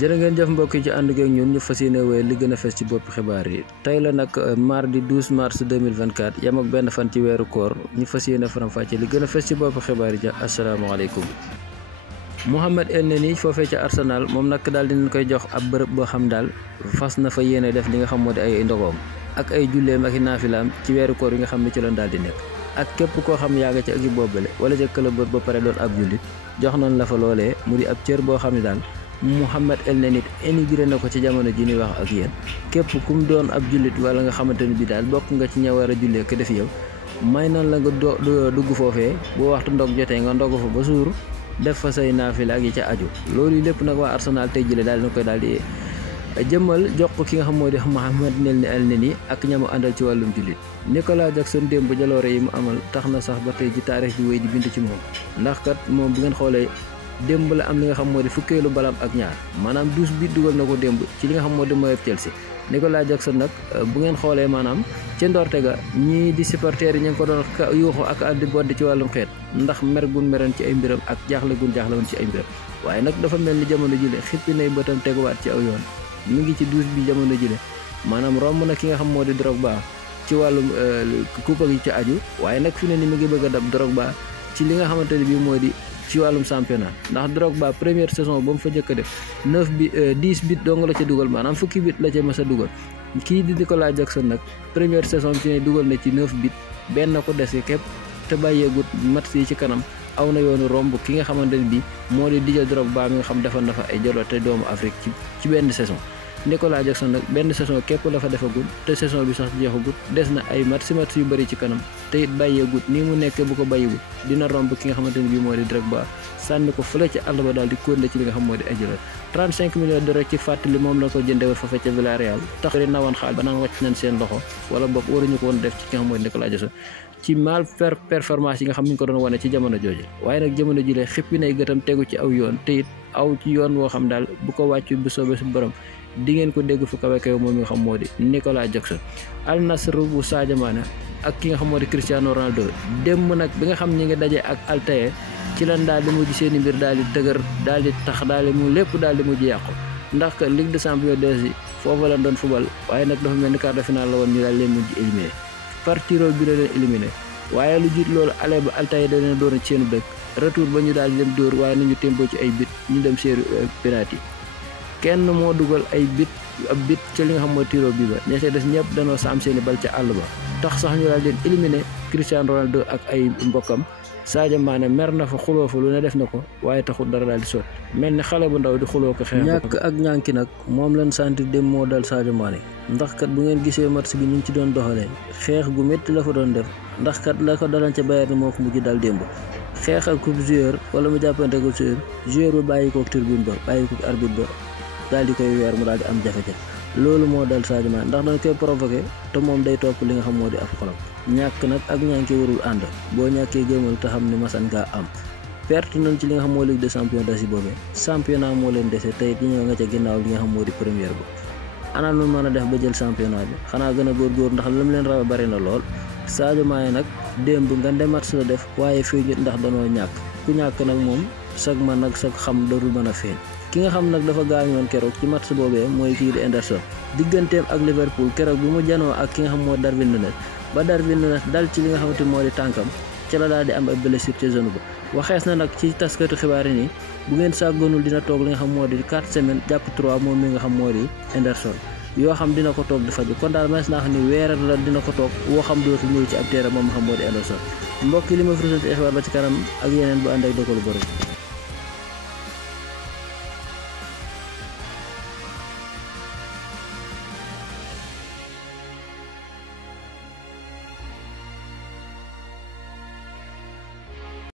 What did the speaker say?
jërë ngeen jëf mbokk yi ci ànd ak ñun ñu fas yéene wéy li gën a fes ci bopp xibaar yi tey la nag mardi 12 mars 2024 yam ak benn fan ci weeru koor ñu fas yéene faram-fàcce li gën a fes ci bopp xibaar yi ja asalaamaaleykum. Mohamed El Neni foofee ca Arsenal moom nag daal dinañ koy jox ab bërëb boo xam daal fas na fa yéene def li nga xam moo di ay ndogoom ak ay julleem ak i naafilaam ci weeru koor yi nga xam ne ci lañ daal di nekk ak képp koo xam yaa nga ca équipe boobale wala ca club ba pare doon ab jullit jox nañ la fa loolee mu di ab cër boo xam ne daal Mohamed El Neni énigré na ko ci jamono ji ñuy wax ak yéen képp ku mu doon ab jullit wala nga xamante ne bi daal bokk nga ci ña war a jullee ko def yow may nan la nga dugg foofee boo waxtu ndog jotee nga ndog fa ba suur def fa say naafila ak yi ca aju loolu lépp nag waa Arsenal tey jëlee daal dina koy daal di jëmmal jox ko ki nga xam moo di Mohamed El Neni ak ñamu àndal ci wàllum jullit Nicolas Jackson démb jaloore yi mu amal tax na sax ba tey ji taarix bi wéy di bind ci moom ndax kat moom bu ngeen xoolee démb la am li nga xam moo di fukkeelu balam ak ñaar maanaam 12 bi dugal na ko démb ci li nga xam moo di mooy Chelsea Nicolas Jackson nag bu ngeen xoolee maanaam ca ndorte ga ñii di supporters yi ñu ngi ko doon yuuxu ak addi bodd ci wàllum xeet ndax mer gun meroon ci ay mbiram ak jaaxle gun jaaxle woon ci ay mbiram waaye nag dafa mel ni jamono jile xippi nay bëtam teguwaat ci aw yoon mi ngi ci 12 bi jamono jile maanaam romb na ki nga xam moo di Drogba ci wàllum coupe yi ci aju waaye nag fi ne ni mi ngi bëgg a dab Drogba ci li nga xamante ne bii moo di ci wàllum championnat ndax Drogba première saison ba mu fa jëkk a def 10 bit dong la ca dugal maanaam fukki bit la ca mës a dugal kii di Nicolas Jackson nag première saison bi ci ne dugal na ci 9 bit benn ko dese képp te bàyyeegut match yi ci kanam aw na yoonu romb ki nga xamante ne bii moo di Didier Drogba mi nga xam defal na fa ay jalote doomu Afrique ci benn saison Nicolas Jackson nag benn saison képp la fa defagul te saison bi sax jeexagut des na ay match yu bëri ci kanam te it bàyyeegut nii mu nekkee bu ko bàyyiwut dina romb ki nga xamante ne bii moo di Drogba sànni ko fële ci àll ba daal di kóonde ci li nga xam moo di ay jëloon 35 millions d'euros ci fàttali moom la ko jëndee fa ca Villarreal tax di nawoon xaal ba naan wàcc nañ seen loxo wala boog waruñu ko woon def ci ki nga xam moo di Nicolas Jackson ci mal performance yi nga xam ni ñu ko doon wane ci jamono jooju waaye nag jamono ji lee xippi nay gëtam tegu ci aw yoon te it aw ci yoon woo xam daal bu ko wàccu bu soobee su borom di ngeen ko dégg fu kawe kawe moom mi nga xam moo di Nicolas Jackson. Al Nassr bu Sadio Mané ak ki nga xam moo di Cristiano Ronaldo démb nag bi nga xam ñi ngi daje ak Altair ci lan daal di mujj seeni mbir daal di dëgër daal di tax daal di mu lépp daal di mujj yàqu ndax que Ligue des Champions yi foofu lañ doon fubal waaye nag dafa mel ni quart de finale la woon ñu daal leen mujj éliminé par tirage bi la leen éliminé waaye lu jiit loolu ale ba Altair da leen doon ci seen dëkk retour ba ñu daal di dem dóor waaye nañu témboo ci ay bit ñu dem série penalty kenn moo dugal ay ab bit ca li nga xam mooy tiro bi ba ña ca des ñëpp danoo saam seeni bal ca àll ba tax sax ñu daal leen éliminé Cristiano Ronaldo ak ay mbokkam Sadio Mané mer na fa xuloo fa lu ne def na ko waaye taxul dara daal di sotti mel ni xale bu ndaw di xuloo ko xeex ñàkk ak ñànki nag moom lañ sentir dem moo dal Sadio Mané ndax kat bu ngeen gisee match bi ñu ci doon doxalee xeex gu métti la fa doon def ndax kat la ko dalan ca Bayern moo ko mujj dal démb xeex ak coupe joueur wala mu jàppante ko joueur ba bàyyi kook tribune ba bàyyi kook arbitre ba daal di koy weer mu daal di am jafe-jafe loolu moo dal Sadio Mané ndax dañ koy provoqué te moom day topp li nga xam moo di ab xolam ñàkk nag ak ñànki warul ànd boo ñàkkee gëmal te xam ne masan ngaa am perte nañ ci li nga xam moo Ligue des Champions d'Asie boobee championnat moo leen dese tey di ñoo nga ca ginnaaw li nga xam moo di première ba ana nu mën a def ba jël championnat bi xanaa gën a góorgóor ndax lam leen rawe bari na lool Sadio Mané nag démb nga demat la def waaye fii ñu ndax danoo ñàkk ku ñàkk nag moom sag man nag sag xam darul mën a feeñ ki nga xam nag dafa gaañoon keroog ci match boobee mooy kii di Henderson digganteem ak Liverpool keroog bi mu janoo ak ki nga xam moo Darwin Núñez ba Darwin Núñez dal ci li nga xamante moo di tànkam ca la daal di am ay blessure ca zone ba waxees na nag ci taskatu xibaar yi nii bu ngeen sàggoonul dina toog li nga xam moo di 4 semaines jàpp 3 moom mi nga xam moo di Henderson yoo xam dina ko toog di faju kon daal mas naa xam ni weeral la dina ko toog woo xam dootul ñëw ci ab teera moom nga xam moo di Henderson mbokk li ma fi ci xibaar ba ci kanam ak yeneen bu ànd ak dogalu borom